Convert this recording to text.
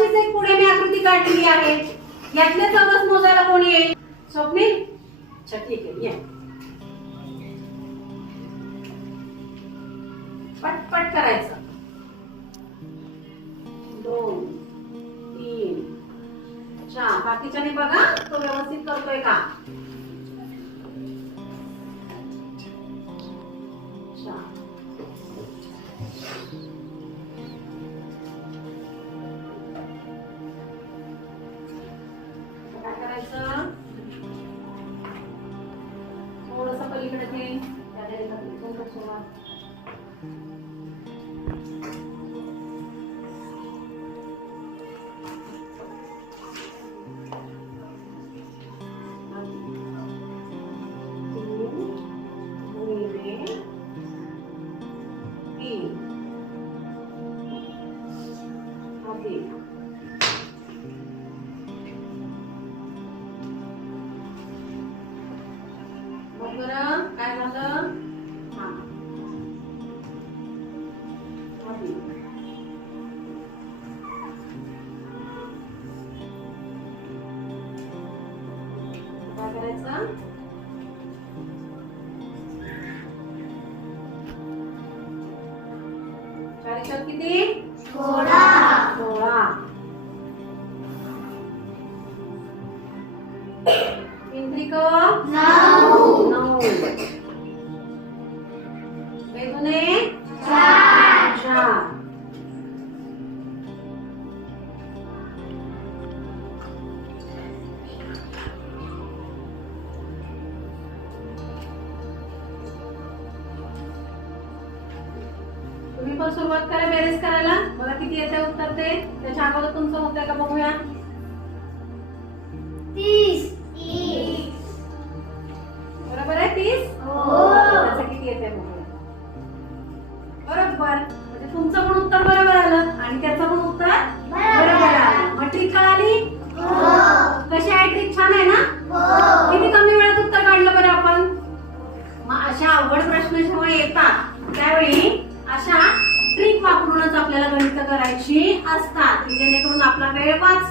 अशीच एक पुढे मी आकृती काढलेली आहे. यातले चौरस मोजायला कोणी येईल? स्वप्नील? अच्छा ठीक आहे, ये. पटपट करायचं. 2 3 4. बाकीच्याने बघा तो व्यवस्थित करतोय का. 4. काय करायचं? थोडस पलीकडे घे. बरं काय झालं? काय करायचं? चार किती? 16. 3 त्रिक 9. बेदुने 4. तुम्ही पण सुरुवात करा बेरीज करायला. बघा किती येते उत्तर ते. त्याच्या अगोदर तुमचं होतंय का बघूया. 30. बरोबर आहे 30? त्याचं किती येते बघूया. बरोबर. म्हणजे तुमचं पण उत्तर बरोबर आलं आणि त्याचं पण उत्तर बरोबर आलं. मग ट्रिक कळाली? कशी आहे ट्रिक? छान आहे ना? किती कमी वेळात उत्तर काढलं बरं आपण. मग अशा अवघड प्रश्न जेव्हा येतात त्यावेळी अशा ट्रिक वापरूनच आपल्याला गणित करायची असतात, जेणेकरून आपला वेळ वाचतो.